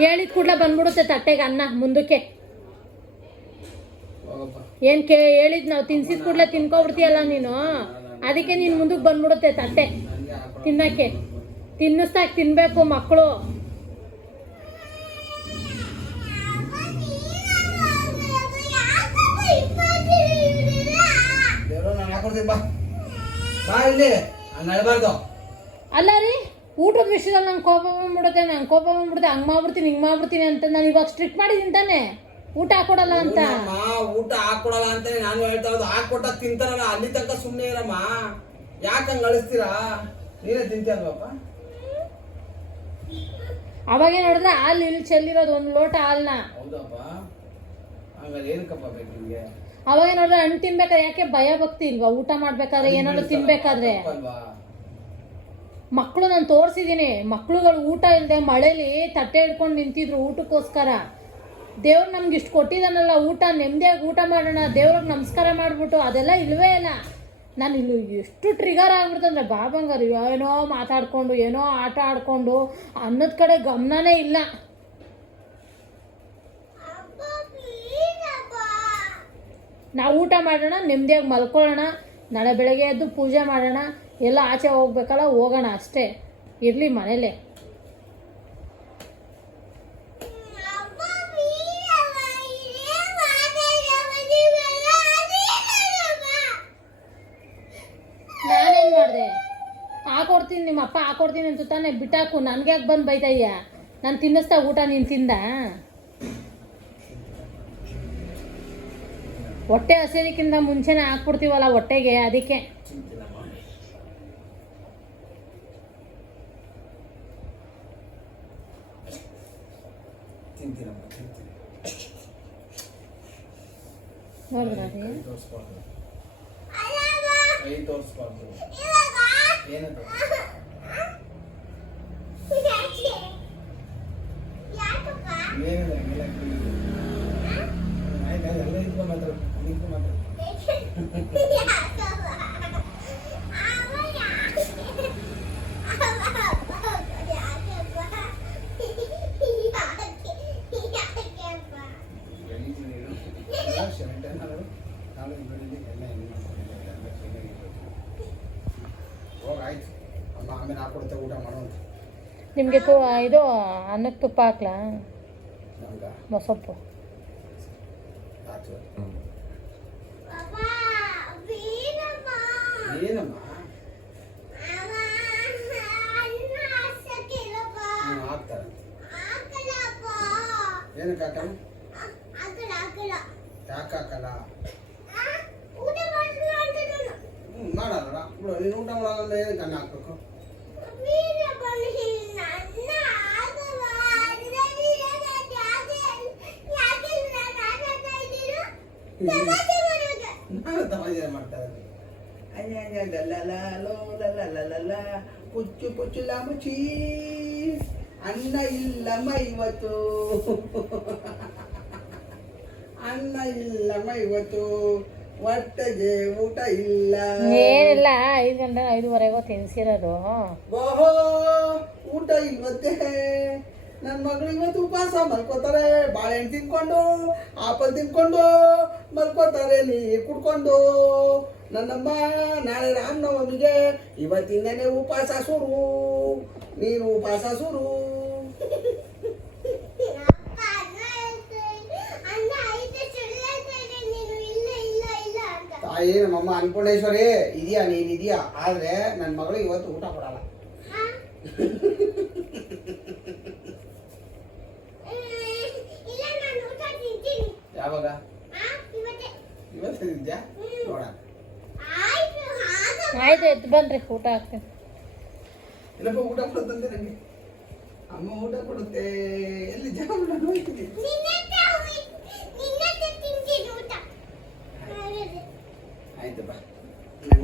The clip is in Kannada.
ಹೇಳಿದ ಕೂಡಲೇ ಬಂದ್ಬಿಡುತ್ತೆ ತಟ್ಟೆಗೆ ಅನ್ನ ಮುಂದಕ್ಕೆ. ಏನು ಹೇಳಿದ್ ನಾವು ತಿನ್ಸಿದ ಕೂಡಲೇ ತಿನ್ಕೊಬಿಡ್ತೀಯಲ್ಲ ನೀನು, ಅದಕ್ಕೆ ನೀನು ಮುಂದಕ್ಕೆ ಬಂದ್ಬಿಡುತ್ತೆ ತಟ್ಟೆ ತಿನ್ನಕ್ಕೆ. ತಿನ್ನಿಸ್ದಾಗ ತಿನ್ನಬೇಕು ಮಕ್ಕಳು. ಅಲ್ಲ ರೀ, ಊಟದ ವಿಷಯದಲ್ಲಿ ನಂಗೆ ಕೋಪ ಬಂದ್ಬಿಡುತ್ತೆ, ಹಂಗೆ ಮಾಡ್ಬಿಡ್ತೀನಿ ಹಿಂಗೆ ಮಾಡ್ಬಿಡ್ತೀನಿ ಅಂತ. ನಾನು ಇವಾಗ ಸ್ಟ್ರಿಕ್ಟ್ ಮಾಡಿದ್ದೀನಿ ತಾನೆ, ಊಟ ಹಾಕೊಡಲ್ಲ ಅಂತ. ಊಟ ಹಾಕೊಡಲ್ಲ ಅಂತ ನಾನು ಹೇಳ್ತಾ ಇರೋದು. ಹಾಕೊಟ್ಟ ತಿಂತಾರಲ್ಲ, ಅಲ್ಲಿ ತನಕ ಸುಮ್ಮನೆ ಇರಮ್ಮ. ಯಾಕೆ ಹಂಗೆ ಅಳಿಸ್ತೀರಾ? ನೀನೇ ತಿಂತೀಯಲ್ವಪ್ಪ? ಅವಾಗೇ ನೋಡಿದ್ರೆ ಹಾಲು ಇಲ್ಲಿ ಚೆಲ್ಲಿರೋದು ಒಂದು ಲೋಟ ಹಾಲನ್ನ. ಹೌದಪ್ಪ, ಆಮೇಲೆ ಏನಕ್ಕಪ್ಪ ಬೇಕು ನಿಮಗೆ? ಅವಾಗೇ ನೋಡಿದ್ರೆ ಹಣ್ಣು ತಿನ್ಬೇಕಾದ್ರೆ ಯಾಕೆ ಭಯ ಭಕ್ತಿ ಇಲ್ವಾ? ಊಟ ಮಾಡ್ಬೇಕಾದ್ರೆ ಏನಾದ್ರು ತಿನ್ಬೇಕಾದ್ರೆ ಮಕ್ಕಳು ನಾನು ತೋರಿಸಿದ್ದೀನಿ, ಮಕ್ಕಳುಗಳು ಊಟ ಇಲ್ಲದೆ ಮಳೇಲಿ ತಟ್ಟೆ ಹಿಡ್ಕೊಂಡು ನಿಂತಿದ್ರು ಊಟಕ್ಕೋಸ್ಕರ. ದೇವ್ರು ನಮ್ಗೆ ಇಷ್ಟು ಕೊಟ್ಟಿದ್ದಾನಲ್ಲ ಊಟ, ನೆಮ್ಮದಿಯಾಗಿ ಊಟ ಮಾಡೋಣ, ದೇವ್ರಿಗೆ ನಮಸ್ಕಾರ ಮಾಡಿಬಿಟ್ಟು ಅದೆಲ್ಲ ಇಲ್ಲವೇ ಇಲ್ಲ. ನಾನು ಇಲ್ಲಿ ಎಷ್ಟು ಟ್ರಿಗರ್ ಆಗ್ಬಿಡ್ತಂದ್ರೆ ಬಾಬಂಗಾರು ಏನೋ ಮಾತಾಡ್ಕೊಂಡು ಏನೋ ಆಟ ಆಡ್ಕೊಂಡು ಅನ್ನದ ಕಡೆ ಗಮನನೇ ಇಲ್ಲ. ನಾವು ಊಟ ಮಾಡೋಣ, ನೆಮ್ಮದಿಯಾಗಿ ಮಲ್ಕೊಳ್ಳೋಣ, ನಾಳೆ ಬೆಳಗ್ಗೆ ಎದ್ದು ಪೂಜೆ ಮಾಡೋಣ, ಎಲ್ಲ ಆಚೆ ಹೋಗ್ಬೇಕಲ್ಲ ಹೋಗೋಣ ಅಷ್ಟೇ, ಇರಲಿ ಮನೇಲೆ. ನಾನೇನು ಮಾಡಿದೆ? ಹಾಕೊಡ್ತೀನಿ, ನಿಮ್ಮ ಅಪ್ಪ ಹಾಕೊಡ್ತೀನಿ ಅಂತ ತಾನೇ ಬಿಟ್ಟಾಕು. ನನಗೆ ಯಾಕೆ ಬಂದು ಬೈತಯ್ಯ? ನಾನು ತಿನ್ನಿಸ್ತಾ ಊಟ ನೀನು ತಿಂದ? ಹೊಟ್ಟೆ ಹಸಿದಕ್ಕಿಂತ ಮುಂಚೆನೇ ಹಾಕ್ಬಿಡ್ತೀವಲ್ಲ ಹೊಟ್ಟೆಗೆ, ಅದಕ್ಕೆ. ನೋಡಿದ್ರಾ ನಿಮಗೆ ಇದು ಅನ್ನಕ್ಕೆ ತುಪ್ಪ ಹಾಕ್ಲಾ? ಮೊಸಪ್ಪು ಮಾಡಲ್ಲ ನೀನು ಊಟ ಮಾಡಲ್ಲ, ಏನಕ್ಕೆ ಅನ್ನ ಹಾಕ್ಬೇಕು? ಪುಚ್ಚು ಪುಚ್ಚು ಲಾಮುಚಿ ಅನ್ನ ಇಲ್ಲಮ್ಮ ಇವತ್ತು, ಅನ್ನ ಇಲ್ಲಮ್ಮ ಇವತ್ತು, ಹೊಟ್ಟೆಗೆ ಊಟ ಇಲ್ಲ. ಏನಿಲ್ಲ, 5 ಗಂಟೆ 5:30 ತಿನ್ಸಿರೋದು. ಓಹೋ, ಊಟ ಇಲ್ವತ್ತೆ. ನನ್ನ ಮಗಳು ಇವತ್ತು ಉಪವಾಸ ಮಲ್ಕೋತಾರೆ, ಬಾಳೆಹಣ್ಣು ತಿನ್ಕೊಂಡು ಆಪಲ್ ತಿನ್ಕೊಂಡು ಮಲ್ಕೋತಾರೆ, ನೀರು ಕುಡ್ಕೊಂಡು. ನನ್ನಮ್ಮ ನಾಳೆ ರಾಮನವಮಿಗೆ ಇವತ್ತಿಂದನೇ ಉಪವಾಸ ಶುರು, ನೀನು ಉಪವಾಸ ಶುರು. ತಾಯಿ ನಮ್ಮಮ್ಮ ಅನ್ನಪೂರ್ಣೇಶ್ವರಿ ಇದೆಯಾ, ನೀನು ಇದೆಯಾ, ಆದರೆ ನನ್ನ ಮಗಳು ಇವತ್ತು ಊಟ ಕೊಡಲ್ಲ. ಯಾವಾಗ? ಇವತ್ತು ನಿಜ ನೋಡ. ಆಯ್ತು, ಎದ್ದು ಬನ್ರಿ, ಊಟ ಹಾಕ್ತೀನಿ. ಇಲ್ಲಪ್ಪ, ಊಟ ಕೊಡುತ್ತಂತೆ ನನಗೆ ಅಮ್ಮ, ಊಟ ಕೊಡುತ್ತೆ. ಎಲ್ಲಿ ಜಾಗ ಹೋಯ್ತೀನಿ. ಆಯ್ತು ಬಾ.